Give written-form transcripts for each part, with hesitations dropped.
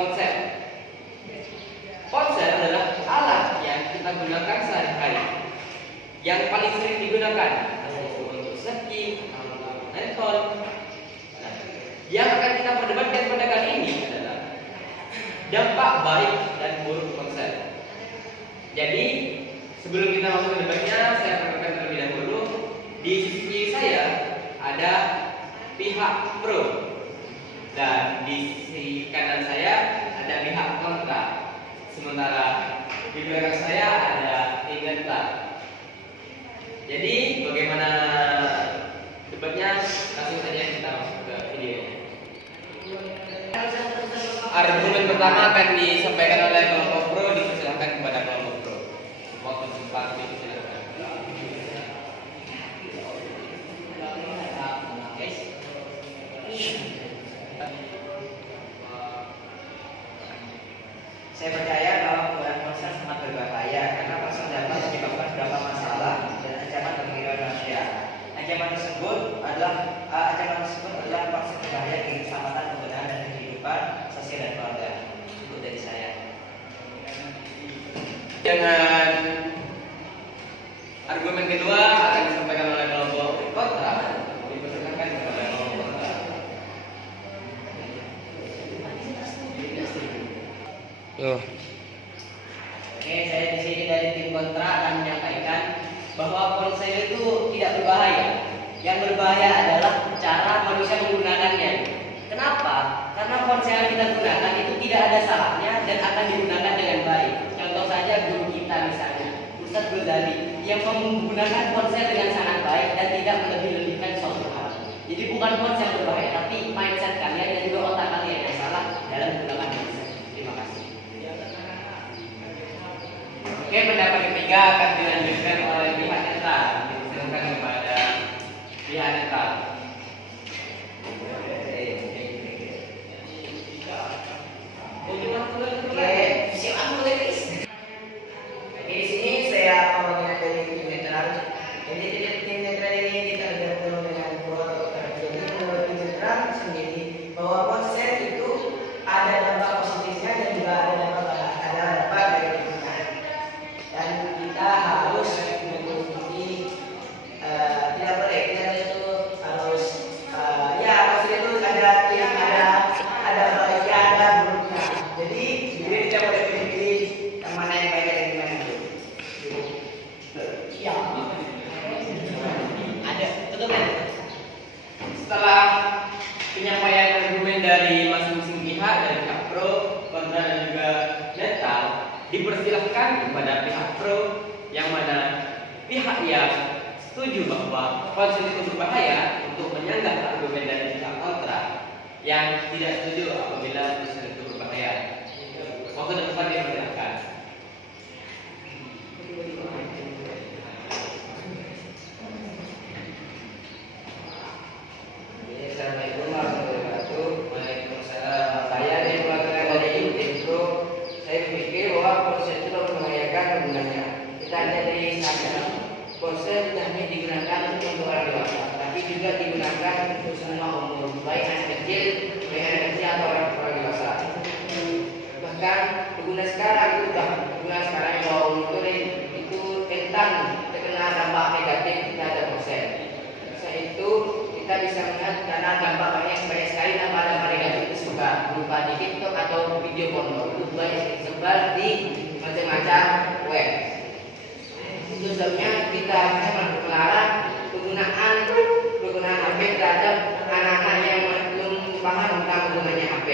ponsel. Ponsel adalah alat yang kita gunakan sehari-hari, yang paling sering digunakan untuk searching, handphone. Nah, yang akan kita perdebatkan pada kali ini adalah dampak baik dan buruk ponsel. Jadi sebelum kita masuk ke debatnya, saya perkenalkan terlebih dahulu. Di sisi kiri saya ada pihak pro dan di sisi kanan saya ada pihak kontra. Sementara di belakang saya ada tim netral. Jadi bagaimana debatnya? Langsung saja kita masuk ke videonya. Argumen pertama akan disampaikan oleh kelompok pro, dipersilakan kepada kelompok pro. Waktu sempat dipersilakan. Saya percaya kalau penggunaan ponsel sangat berbahaya karena ponsel dapat menyebabkan beberapa masalah dan ancaman bagi kehidupan manusia. Ancaman tersebut adalah ponsel berbahaya bagi keselamatan penggunaan dan kehidupan sosial dan keluarga. Itu dari saya. Dengan argumen kedua akan disampaikan oleh kelompok kontra. Dipersilakan kepada kelompok kontra. Oke, saya di sini dari tim kontra akan menyampaikan bahwa ponsel itu tidak berbahaya. Yang berbahaya adalah cara manusia menggunakannya. Kenapa? Karena ponsel yang kita gunakan itu tidak ada salahnya dan akan digunakan dengan baik. Contoh saja guru kita misalnya, Ustadz Ghazali, yang menggunakan ponsel dengan sangat baik dan tidak melebih-lebihkan suatu hal. Jadi bukan ponsel yang berbahaya, tapi mindset kalian dan juga otak kalian yang salah dalam menggunakan ponsel. Terima kasih. Oke, pendapat ketiga akan dilanjutkan oleh pihak netral. Dipersilakan kepada pihak netral. Oke, siapa mulai guys? Oke, di sini saya pembagian dari tim netral. Jadi tim netral ini kita bertemu dengan dua dokter. Jadi menurut tim netral sendiri bahwa ponsel itu ada dampak positifnya dan juga ada dampak negatifnya. Dan kita harus mengikuti tidak boleh kita itu harus ya ponsel itu ada baiknya ada buruknya. Jadi kita boleh pilih yang mana yang baik dan yang mana yang buruk. Iya. Ada betul kan? Setelah penyampaian argumen dari masing-masing pihak, dari pihak pro, kontra dan juga netral, dipersilahkan kepada pihak pro yang mana pihak yang setuju bahwa ponsel itu berbahaya untuk menyanggah argumen dari pihak kontra yang tidak setuju apabila ponsel itu berbahaya. Waktu dan tempat dipersilahkan. Assalamualaikum warahmatullahi wabarakatuh. Waalaikumsalam. Saya dari keluarga dari Intro. Saya berpikir bahwa ponsel itu membahayakan penggunanya. Kita lihat dari sana, ponsel tidak hanya digunakan untuk orang dewasa, tapi juga digunakan untuk semua umur, baik anak kecil atau orang dewasa. Bahkan pengguna sekarang yang bawa umur itu tentang terkena dampak negatif terhadap ponsel. Selain itu kita bisa melihat karena dampaknya banyak sekali dampak negatif itu berupa di TikTok atau video porno itu banyak tersebar di macam-macam web. Itu sebabnya kita harusnya melarang penggunaan HP terhadap anak-anak yang belum paham tentang penggunanya HP.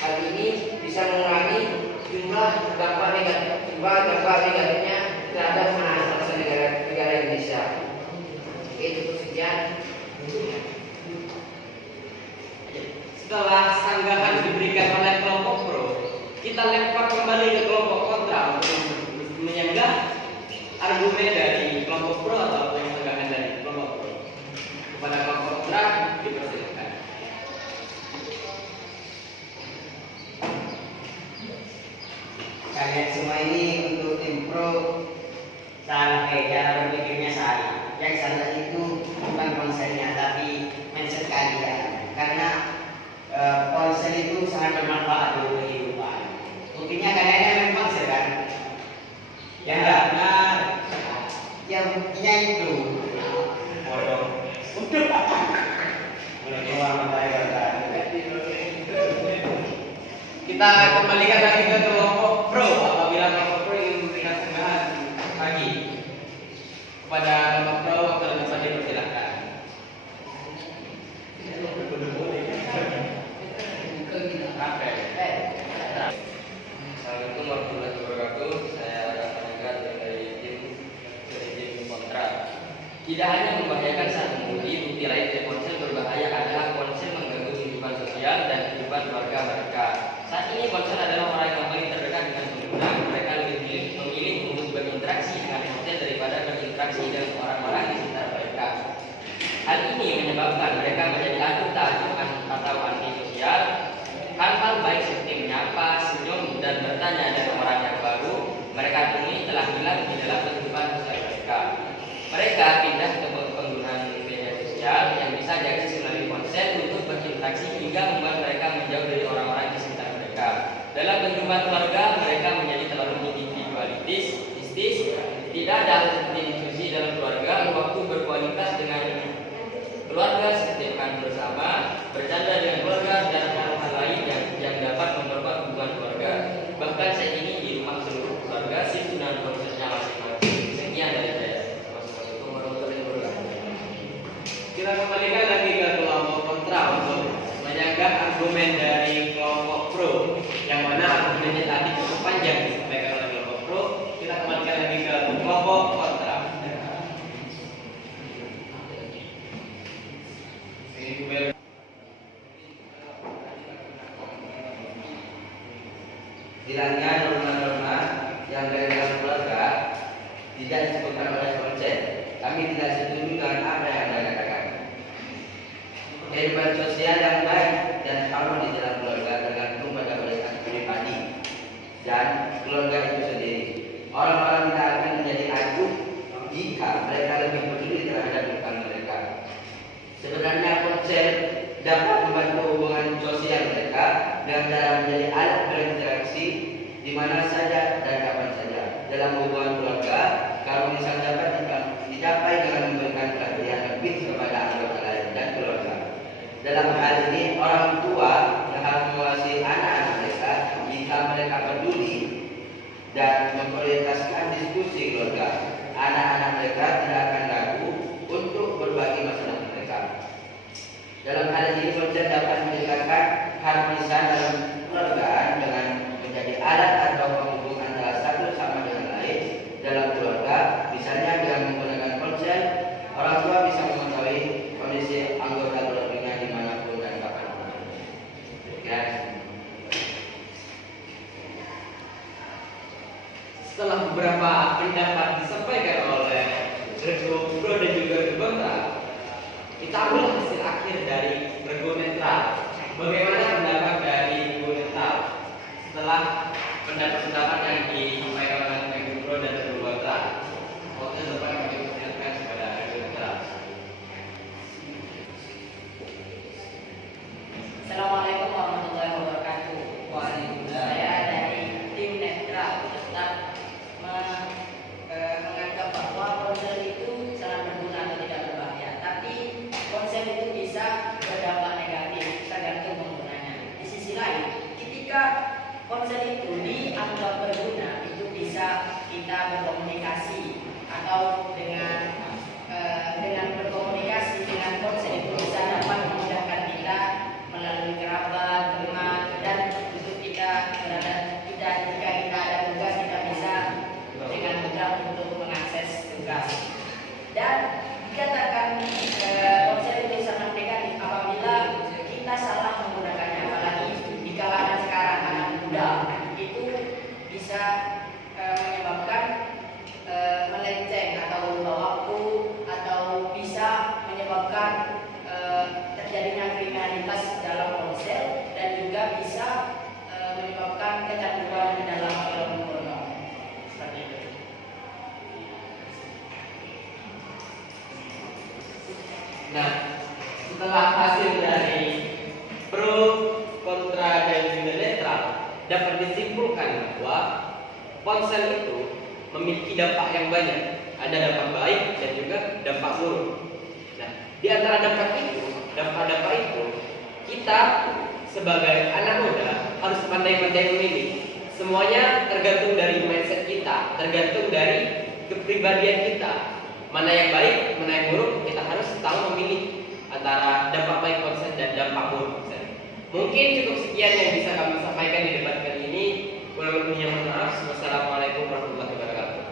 Hal ini bisa mengurangi jumlah dampak negatifnya terhadap anak bangsa negara Indonesia. Itu saja. Setelah sanggahan diberikan oleh kelompok pro, kita lempar kembali ke kelompok kontra untuk menyanggah argumen dari kelompok pro atau sanggahan dari kelompok pro. Kepada kelompok kontra dipersilakan. Kalian semua ini untuk tim pro cara berpikirnya salah. Yang salah itu bukan ponselnya tapi mindset kalian. Karena ponsel itu sangat bermanfaat untuk hidup. Ini kayaknya memang sih kan. Ya enggak benar. Yang punya itu. Bodoh. Mulai keluar matanya kan. Kita kembalikan lagi ke kelompok pro. Apabila kelompok pro ingin memberikan sanggahan lagi kepada kelompok pro, waktu dapat dipersilakan. Assalamualaikum warahmatullahi wabarakatuh. Saya Rafa Nagar dari tim kontra. Tidak hanya membahayakan saat mengemudi, bukti lain dari ponsel berbahaya adalah ponsel mengganggu kehidupan sosial dan kehidupan keluarga mereka. Saat ini ponsel adalah orang yang paling terdekat dengan pengguna. Mereka lebih memilih untuk berinteraksi dengan ponsel daripada berinteraksi dengan orang-orang di sekitar mereka. Hal ini menyebabkan mereka menjadi adu takjub atau antisosial. Hal-hal baik seperti menyapa, senyum, dan bertanya dengan orang yang baru mereka temui telah hilang di dalam kehidupan sosial mereka. Mereka pindah ke penggunaan media sosial yang bisa diakses melalui ponsel untuk berinteraksi hingga membuat mereka menjauh dari orang-orang di sekitar mereka. Dalam kehidupan keluarga, mereka menjadi terlalu individualistis, tidak ada hal seperti diskusi dalam keluarga, waktu berkualitas dengan keluarga seperti makan bersama, bercanda dengan keluarga, dan hal-hal lain yang dapat memperkuat hubungan keluarga. Bahkan saat ini di rumah seluruh keluarga sibuk dengan prosesnya masing-masing. Sekian dari saya. Wassalamualaikum warahmatullahi wabarakatuh. Kita kembalikan lagi ke kelompok kontra untuk menyanggah argumen dari kelompok pro, yang mana argumennya tadi cukup panjang disampaikan oleh kelompok pro. Kita kembalikan lagi ke kelompok kontra. Hilangnya norma-norma yang dari dalam keluarga tidak disebutkan oleh konsep. Kami tidak setuju dengan apa yang Anda katakan. Kehidupan sosial yang baik dan harmonis di dalam keluarga tergantung pada kualitas pribadi dan keluarga itu sendiri. Orang-orang tidak akan menjadi acuh jika mereka lebih peduli terhadap kehidupan mereka. Sebenarnya konsep dapat membantu hubungan sosial mereka dengan cara menjadi alat berinteraksi di mana saja dan kapan saja. Dalam hubungan keluarga, keharmonisan dapat dicapai dengan memberikan perhatian lebih kepada anggota lain dan keluarga. Dalam hal ini, orang tua yang harus mengawasi anak-anak mereka jika mereka peduli dan memprioritaskan diskusi keluarga. Anak-anak mereka tidak akan ragu untuk berbagi masalah mereka. Dalam hal ini, konsep dapat meningkatkan harmonisan dalam keluarga dengan menjadi alat atau penghubung antara satu sama dengan lain dalam keluarga. Misalnya dengan menggunakan ponsel, orang tua bisa mengetahui kondisi anggota keluarganya dimanapun dan kapanpun. Ya. Setelah beberapa pendapat disampaikan oleh Rego Pro dan juga Rego Kontra, kita ambil hasil akhir dari Rego Netral. Bagaimana pendapat dari Rego Netral setelah pendapat-pendapat yang disampaikan oleh Rego Pro dan Rego Kontra? Waktu depan kami persilakan kepada Rego Netral. Assalamualaikum warahmatullahi wabarakatuh. Saya dari tim netral tetap menganggap bahwa ponsel itu sangat berguna atau tidak berbahaya. Tapi ponsel itu bisa berdampak negatif tergantung penggunanya. Di sisi lain, ketika ponsel itu dianggap berguna, itu bisa kita berkomunikasi atau dengan berkomunikasi dengan ponsel itu bisa dapat memudahkan kita melalui kerabat, teman, dan untuk kita jika kita ada tugas kita bisa dengan mudah untuk mengakses tugas. Dan dikatakan ponsel itu sangat negatif apabila kita salah menggunakannya, apalagi di kalangan sekarang anak muda itu bisa menyebabkan melenceng atau lupa waktu atau bisa menyebabkan terjadinya kriminalitas dalam ponsel dan juga bisa menyebabkan kecanduan di dalam film porno. Seperti itu. Nah, setelah hasil dari pro, kontra, dan juga netral, dapat disimpulkan bahwa ponsel itu memiliki dampak yang banyak. Ada dampak baik dan juga dampak buruk. Nah, di antara dampak itu, kita sebagai anak muda harus pandai-pandai memilih. Semuanya tergantung dari mindset kita, tergantung dari kepribadian kita. Mana yang baik, mana yang buruk, kita harus tahu memilih antara dampak baik ponsel dan dampak buruk ponsel. Mungkin cukup sekian yang bisa kami sampaikan di debat kali ini. Kurang lebihnya mohon maaf. Wassalamualaikum warahmatullahi wabarakatuh.